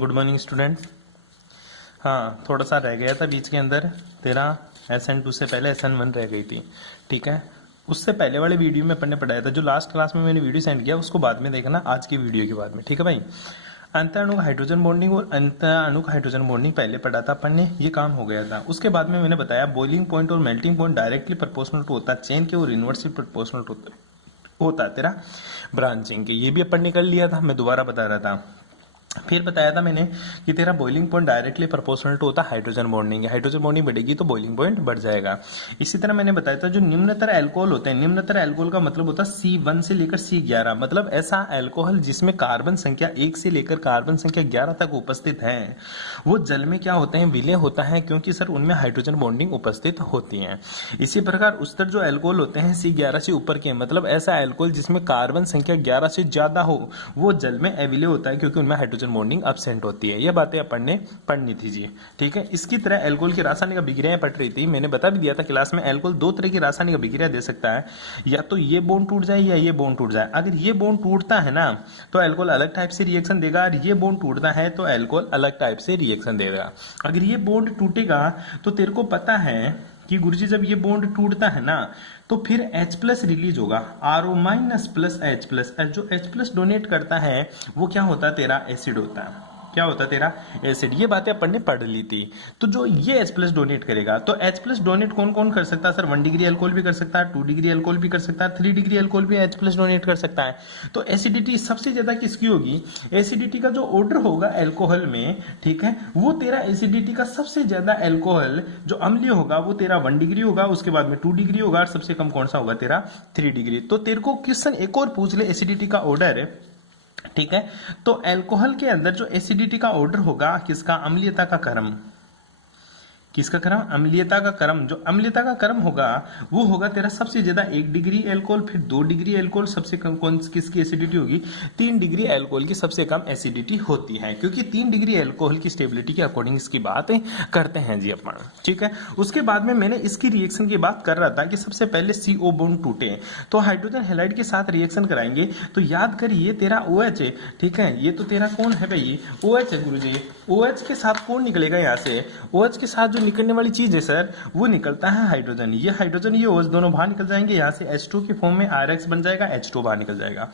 Good morning student. हाँ, थोड़ा सा रह गया था बीच के अंदर। तेरा SN2 से पहले SN1 रह गई थी। ठीक है, उससे पहले वाले वीडियो में अपन ने पढ़ाया था। जो लास्ट क्लास में मैंने वीडियो सेंड किया उसको बाद में देखना, आज की वीडियो के बाद में। ठीक है भाई। अंत अणु हाइड्रोजन बॉन्डिंग और अंत अणु हाइड्रोजन बॉन्डिंग पहले पढ़ा था अपन ने, ये काम हो गया था। उसके बाद में मैंने बताया बॉइलिंग पॉइंट और melting point directly proportional to होता है चेन के, और इनवर्सली प्रोपोर्शनल होता है तेरा ब्रांचिंग के। ये भी अपन ने कर लिया था, मैं दोबारा बता रहा था। फिर बताया था मैंने कि तेरा boiling point directly proportional to होता है हाइड्रोजन बॉन्डिंग। हाइड्रोजन बॉन्डिंग बढ़ेगी तो बॉइलिंग पॉइंट बढ़ जाएगा। इसी तरह मैंने बताया था जो निम्नतर अल्कोहल होते हैं, निम्नतर अल्कोहल का मतलब होता है C1 से लेकर C11, मतलब ऐसा अल्कोहल जिसमें कार्बन संख्या 1 से लेकर कार्बन संख्या 11 तक उपस्थित है, वो जल में क्या होते हैं, विलय होता है, क्योंकि सर उनमें हाइड्रोजन बॉन्डिंग उपस्थित होती है। इसी प्रकार उस्तर जो अल्कोहल होते हैं C11 से ऊपर के, मतलब ऐसा अल्कोहल जिसमें कार्बन संख्या 11 से ज्यादा हो, वो जल में अविलय होता है, क्योंकि उनमें हाइड्रोजन बॉन्डिंग एब्सेंट होती है। ये बातें अपन ने पढ़नी थी जी। ठीक है, इसकी तरह अल्कोहल की रासायनिक अभिक्रियाएं पढ़ रही थी। मैंने बता भी दिया था क्लास में, अल्कोहल दो तरह की रासायनिक अभिक्रिया दे सकता है, या तो ये बॉन्ड टूट जाए या ये बॉन्ड टूट जाए। अगर ये बॉन्ड टूटता है ना तो अल्कोहल अलग टाइप से रिएक्शन देगा, और ये बॉन्ड टूटता है तो अल्कोहल अलग टाइप से रिएक्शन देगा। अगर ये बॉन्ड टूटेगा तो तेरे को पता है कि गुरुजी जब ये बॉन्ड टूटता है ना तो फिर H+ रिलीज होगा, RO- प्लस H+। जो H+ डोनेट करता है वो क्या होता है, तेरा एसिड होता है। क्या होता है, तेरा एसिड। ये बातें अपन ने पढ़ ली थी। तो जो ये H+ डोनेट करेगा, तो H+ डोनेट कौन कौन कर सकता है सर? 1 डिग्री अल्कोहल भी कर सकता है, 2 डिग्री अल्कोहल भी कर सकता है, 3 डिग्री अल्कोहल भी H+ डोनेट कर सकता है। तो एसिडिटी सबसे ज्यादा किसकी होगी? एसिडिटी का जो ऑर्डर होगा अल्कोहल में, ठीक है, वो तेरा एसिडिटी का सबसे ज्यादा अल्कोहल जो अम्लीय होगा वो तेरा 1 डिग्री होगा, उसके बाद में 2 डिग्री होगा, और सबसे कम कौन सा होगा, तेरा 3 डिग्री। तो तेरे को क्वेश्चन एक और पूछ ले एसिडिटी का ऑर्डर, ठीक है। तो अल्कोहल के अंदर जो एसिडिटी का ऑर्डर होगा किसका? अम्लीयता का क्रम। किसका क्रम? अम्लीयता का क्रम। जो अम्लीयता का क्रम होगा वो होगा तेरा सबसे ज्यादा 1 डिग्री अल्कोहल, फिर 2 डिग्री अल्कोहल, सबसे कम कौन किसकी एसिडिटी होगी? 3 डिग्री अल्कोहल की सबसे कम एसिडिटी होती है, क्योंकि 3 डिग्री अल्कोहल की स्टेबिलिटी के अकॉर्डिंग इसकी बात करते हैं जी अपन। ठीक है, उसके बाद में मैंने इसकी रिएक्शन की बात कर रहा था कि सबसे पहले CO बॉन्ड टूटे तो हाइड्रोजन हैलाइड के साथ रिएक्शन कराएंगे। तो याद करिए तेरा OH है, ठीक है, ये तो तेरा कौन है भाई? OH है गुरुजी। OH के साथ कौन निकलेगा यहाँ से? OH के साथ जो निकलने वाली चीज है सर वो निकलता है हाइड्रोजन। ये हाइड्रोजन ये OH दोनों बाहर निकल जाएंगे, यहाँ से H2 के फॉर्म में RX बन जाएगा, H2 बाहर निकल जाएगा।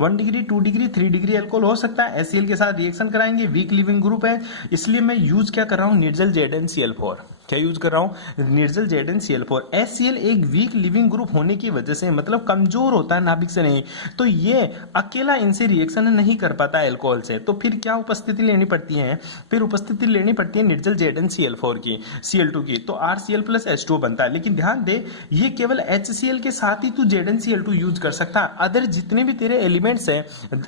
1 डिग्री, 2 डिग्री, 3 डिग्री अल्कोहल हो सकता है, HCl के साथ रिएक्शन कराएंगे। वीक लिविंग ग्रुप है, इसलिए मैं यूज क्या कर रहा हूँ, निर्जल ZnCl4। क्या यूज कर रहा हूँ? निर्जल ZnCl4। HCl एक वीक लिविंग ग्रुप होने की वजह से, मतलब कमजोर होता है नाभिक से नहीं, तो ये अकेला इनसे रिएक्शन नहीं कर पाता अल्कोहल से। तो फिर क्या उपस्थिति लेनी पड़ती है? फिर उपस्थिति लेनी पड़ती है निर्जल ZnCl4 की, Cl2 की, तो RCl प्लस H2 बनता है। लेकिन ध्यान दे ये केवल HCl के साथ ही तू ZnCl2 यूज कर सकता है। अदर जितने भी तेरे एलिमेंट्स हैं,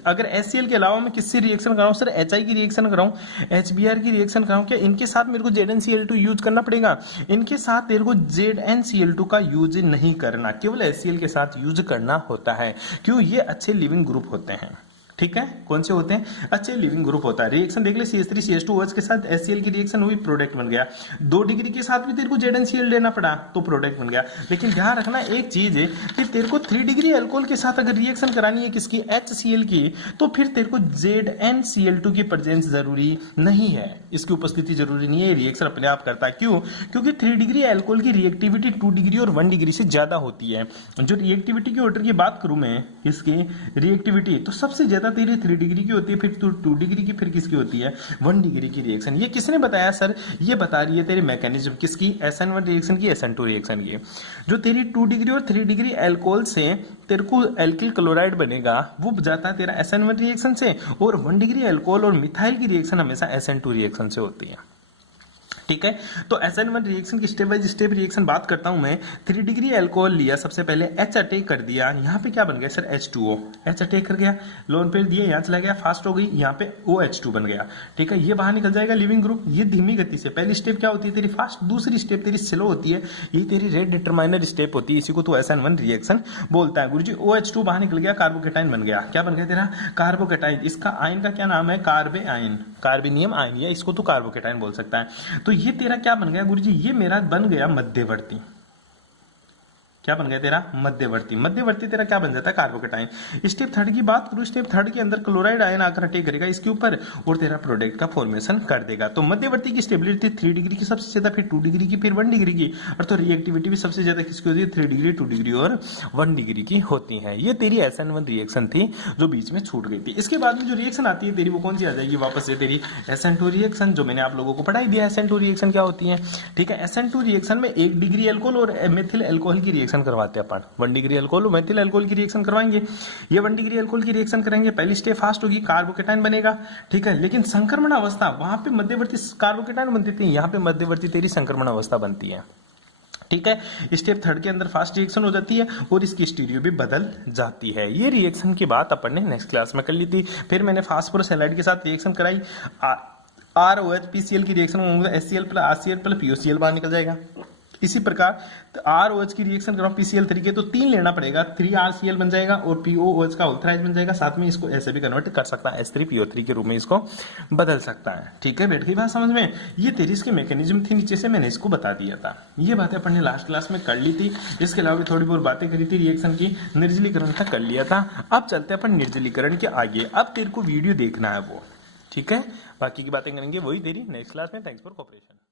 अगर HCl के अलावा मैं किससे रिएक्शन कराऊं सर? HI की रिएक्शन कराऊं, HBr की रिएक्शन कराऊं, क्या इनके साथ मेरे को ZnCl2 यूज करना पड़ेगा? इनके साथ तेरे को ZnCl2 का यूज नहीं करना, केवल HCl के साथ यूज करना होता है। क्यों? ये अच्छे लिविंग ग्रुप होते हैं। ठीक है, कौन से होते हैं? अच्छे लिविंग ग्रुप होता है। रिएक्शन देख ले, CH3CH2OH के साथ HCl की रिएक्शन हुई, प्रोडक्ट बन गया। 2 डिग्री के साथ भी तेरे को ZnCl लेना पड़ा तो प्रोडक्ट बन गया। लेकिन ध्यान रखना एक चीज है कि तेरे को 3 डिग्री अल्कोहल के साथ अगर रिएक्शन करानी है किसकी? HCl की, तो फिर तेरे को ZnCl2 की प्रेजेंस जरूरी नहीं है, इसकी उपस्थिति जरूरी नहीं है, रिएक्शन अपने आप करता है। क्यों? क्योंकि 3 डिग्री अल्कोहल की रिएक्टिविटी 2 डिग्री और 1 डिग्री से ज्यादा होती है। जो रिएक्टिविटी की ऑर्डर की बात करूं मैं, इसकी रिएक्टिविटी तो सबसे ज्यादा तेरी 3 डिग्री की होती है, फिर 2 डिग्री की, फिर किसकी होती है? 1 डिग्री की रिएक्शन। ये किसने बताया सर? ये बता रही है तेरी मैकेनिज्म किसकी? SN1 रिएक्शन की, SN2 रिएक्शन की। जो तेरी 2 डिग्री और 3 डिग्री अल्कोहल से तेरे को एल्किल क्लोराइड बनेगा वो जाता है तेरा SN1 रिएक्शन से, और 1 डिग्री अल्कोहल और मिथाइल की रिएक्शन हमेशा SN2 रिएक्शन से होती है। ठीक है, तो SN1 रिएक्शन की स्टेप बाय स्टेप रिएक्शन बात करता हूं मैं। 3 डिग्री अल्कोहल लिया, सबसे पहले H अटैक कर दिया, यहाँ पे क्या बन गया सर? H2O। H अटैक कर गया, लोन पेयर दिए, यहाँ चला गया, फास्ट हो गई, यहाँ पे OH2 बन गया। ठीक है, ये बाहर निकल जाएगा लिविंग ग्रुप। ये धीमी गति से, पहली स्टेप क्या होती है तेरी फास्ट, दूसरी स्टेप तेरी स्लो होती है, ये तेरी रेट डिटरमाइनर स्टेप होती है, इसी को तो SN1 रिएक्शन बोलता है। गुरुजी OH2 बाहर निकल गया, कार्बोकेटाइन बन गया। क्या बन गया तेरा? कार्बोकेटाइन। इसका आयन का क्या नाम है? कार्बे आयन, कार्बेनियम आयन, या इसको तो कार्बोकेटाइन बोल सकता है। तो ये तेरा क्या बन गया गुरुजी? ये मेरा बन गया मध्यवर्ती। क्या बन गया तेरा मध्यवर्ती। मध्यवर्ती तेरा क्या बन जाता है कार्बोकेटाइन। स्टेप थर्ड की बात करूं, स्टेप थर्ड के अंदर क्लोराइड आयन आकर अटैक करेगा इसके ऊपर और तेरा प्रोडक्ट का फॉर्मेशन कर देगा। तो मध्यवर्ती की स्टेबिलिटी 3 डिग्री की सबसे ज्यादा, फिर 2 डिग्री की, फिर 1 डिग्री की, और तो रिएक्टिविटी भी सबसे ज्यादा किसकी होती है 3 डिग्री, 2 डिग्री और 1 डिग्री की होती है। ये तेरी SN1 रिएक्शन थी जो बीच में छूट गई थी। इसके बाद में जो रिएक्शन आती है तेरी वो कौन सी आ जाएगी वापस से तेरी SN2 रिएक्शन, जो मैंने आप लोगों को पढ़ाई दिया SN2 रिएक्शन क्या होती है। ठीक है, SN2 रिएक्शन में 1 डिग्री अल्कोहल और मेथिल अल्कोहल की रिएक्शन करवाते हैं अपन। 1 डिग्री अल्कोहल और मेथिल अल्कोहल की रिएक्शन करवाएंगे। ये 1 डिग्री अल्कोहल की रिएक्शन करेंगे, पहली स्टेप फास्ट होगी, कार्बोकेटाइन बनेगा। ठीक है, लेकिन संक्रमण अवस्था वहां पे मध्यवर्ती कार्बोकेटाइन बनती थी, यहाँ पे मध्यवर्ती तेरी संक्रमण अवस्था बनती है। ठीक है, स्टेप थर्ड के अंदर फास्ट रिएक्शन हो जाती है और इसकी स्टीरियो भी बदल जाती है। ये रिएक्शन की बात अपन ने नेक्स्ट क्लास में कर ली थी। फिर मैंने फास्फोरस हैलाइड के साथ रिएक्शन कराई, ROH PCl की रिएक्शन होगा, HCl plus RCl plus POCl बाहर निकल जाएगा। इसी प्रकार ROH की रिएक्शन कराओ PCl तरीके, तो 3 लेना पड़ेगा, 3RCl बन जाएगा और POOH का ऑल्थराइज बन जाएगा। साथ में इसको ऐसे भी कन्वर्ट कर सकता है, H3PO3 के रूप में इसको बदल सकता है। ठीक है, बैठ गई बात समझ में। ये तेरी इसके मैकेनिज्म थी, नीचे से मैंने इसको बता दिया था। ये बातें अपन ने लास्ट क्लास में कर ली थी। इसके अलावा भी थोड़ी बहुत बातें करी थी रिएक्शन की, निर्जलीकरण का कर लिया था। अब चलते अपन निर्जलीकरण के आगे। अब तेरे को वीडियो देखना है वो, ठीक है, बाकी की बातें करेंगे वही तेरी नेक्स्ट क्लास में। Thanks for cooperation.